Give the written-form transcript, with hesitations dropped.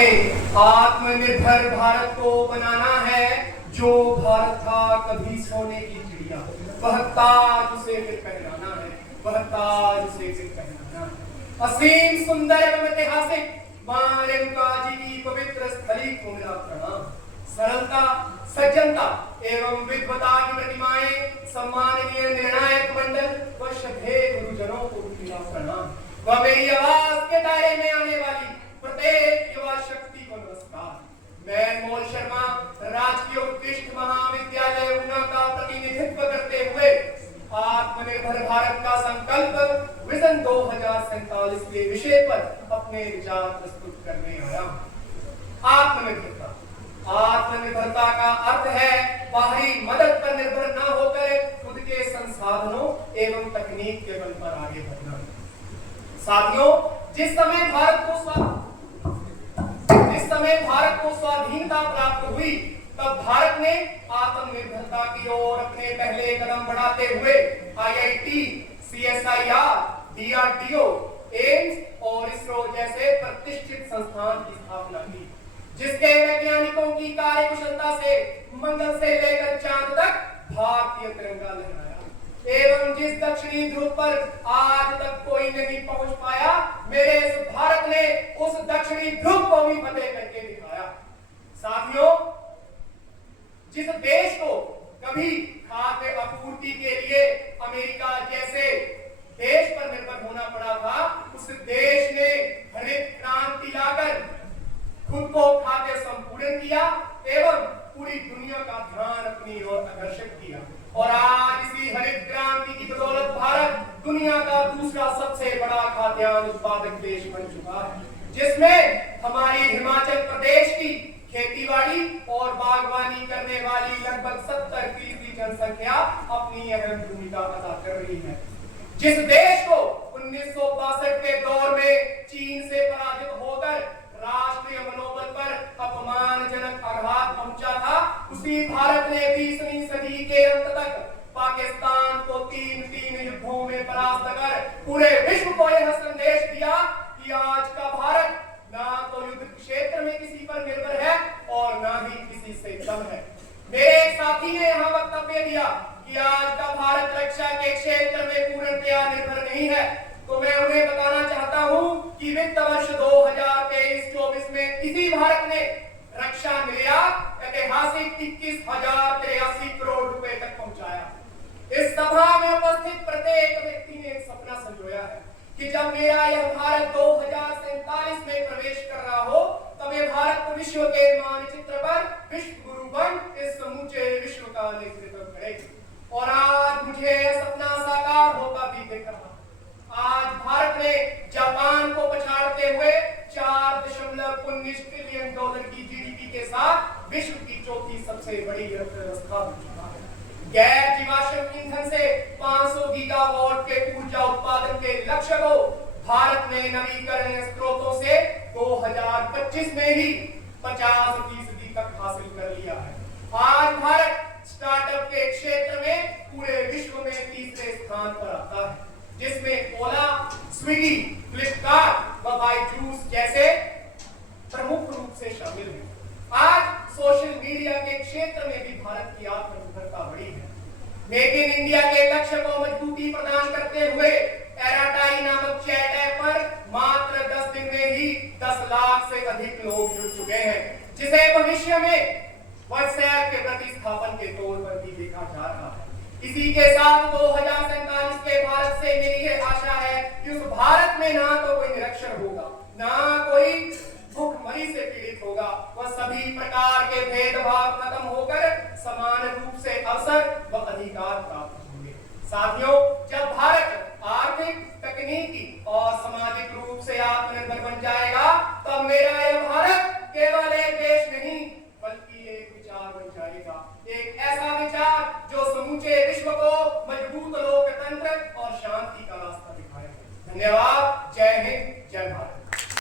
अपने आत्मनिर्भर भारत को बनाना है। जो भारत था कभी सोने की चिड़िया, वह ताज उसे फिर पहनाना है, वह ताज उसे फिर पहनाना है। असीम सुंदर एवं ऐतिहासिक मां रेणुका जी की पवित्र स्थली को मेरा प्रणाम। सरलता, सज्जनता एवं विद्वता की प्रतिमाएं, सम्माननीय निर्णायक मंडल व श्रद्धेय गुरुजनों को मेरा प्रणाम। वह मेरी आवाज के दायरे में आने वाली प्रत्येक युवा शक्ति को नमस्कार। मैं मोल शर्मा राजकीय उत्कृष्ट महाविद्यालय ऊना का प्रतिनिधित्व करते हुए आत्मनिर्भर भारत का संकल्प विजन 2047 के विषय पर अपने विचार प्रस्तुत करने आया हूं। आत्मनिर्भरता, आत्मनिर्भरता का अर्थ है बाहरी मदद पर निर्भर न होकर खुद के संसाधनों एवं तकनीक के बल पर आगे बढ़ना। साथियों, जिस समय भारत को स्वाधीनता प्राप्त हुई, तब भारत ने आत्मनिर्भरता की ओर अपने पहले कदम बढ़ाते हुए आईआईटी, सीएसआईआर, डीआरडीओ, एम्स और इसरो जैसे प्रतिष्ठित संस्थान की स्थापना की, जिसके वैज्ञानिकों की कार्यकुशलता से मंगल से लेकर चांद तक भारतीय तिरंगा लहराया एवं जिस दक्षिणी ध्रुव पर आज तक कोई नहीं पहुंच पाया, मेरे इस भारत ने उस दक्षिणी ध्रुव को भी फतेह करके दिखाया। साथियों, जिस देश को कभी खाद्य आपूर्ति के लिए अमेरिका जैसे देश पर निर्भर होना पड़ा था, उस देश ने हरित क्रांति लाकर खुद को खाद्य संपूर्ण किया एवं पूरी दुनिया का ध्यान अपनी ओर आकर्षित किया। और आज इसी हरित क्रांति की बदौलत भारत दुनिया का दूसरा सबसे बड़ा खाद्यान्न उत्पादक देश बन चुका है, जिसमें हमारी हिमाचल प्रदेश की खेतीबाड़ी और बागवानी करने वाली लगभग 70% जनसंख्या अपनी अहम भूमिका अदा कर रही है। जिस देश को 1962 के दौर में चीन से पराजित होकर राष्ट्रीय मनोबल पर अपमानजनक आघात पहुंचा था, उसी भारत ने 20वीं सदी के अंत तक पाकिस्तान को तीन युद्धों में परास्त कर पूरे विश्व को यह संदेश दिया कि आज का भारत ना तो युद्ध क्षेत्र में किसी पर निर्भर है और ना ही किसी से कम है। मेरे एक साथी ने यहाँ वक्तव्य दिया कि आज का भारत रक्षा के क्षेत्र में पूर्णतया निर्भर नहीं है, तो मैं उन्हें बताना चाहता हूं कि वित्त वर्ष 2023-24 में इसी भारत ने रक्षा निर्यात ऐतिहासिक 21,083 करोड़ रुपए तक पहुंचाया। इस सभा में उपस्थित प्रत्येक व्यक्ति ने एक सपना संजोया है कि जब मेरा यह भारत 2047 में प्रवेश कर रहा हो, तब यह भारत विश्व के मानचित्र पर विश्व गुरु बन इस समूचे विश्व का नेतृत्व करेगी। और आज मुझे यह सपना साकार होता भी दिख रहा। आज भारत ने जापान को पछाड़ते हुए $4.19 ट्रिलियन की जीडीपी के साथ विश्व की चौथी सबसे बड़ी अर्थव्यवस्था बन चुका है। गैर जीवाश्म ईंधन से 500 गीगावाट के ऊर्जा उत्पादन के लक्ष्य को भारत ने नवीकरणीय स्रोतों से 2025 में ही 50% तक हासिल कर लिया है। आज भारत स्टार्टअप के क्षेत्र में पूरे विश्व में तीसरे स्थान पर आता है, जिसमें ओला, स्विगी, फ्लिपकार्ट व बायजूस जैसे प्रमुख रूप से शामिल हैं। आज सोशल मीडिया के क्षेत्र में भी भारत की आत्मनिर्भरता बढ़ी है। मेक इन इंडिया के लक्ष्य को मजबूती प्रदान करते हुए एराटाई नामक चैट ऐप पर मात्र 10 दिन में ही 10 लाख से अधिक लोग जुड़ चुके हैं, जिसे भविष्य में व्हाट्सएप के प्रतिस्थापन के तौर पर भी देखा जा रहा है। इसी के साथ 2047 के भारत से मेरी ये आशा है कि उस भारत में ना तो कोई निरक्षर होगा, ना कोई भूखमरी से पीड़ित होगा, वह सभी प्रकार के भेदभाव खत्म होकर समान रूप से अवसर व अधिकार प्राप्त होंगे। साथियों, जब भारत आर्थिक, तकनीकी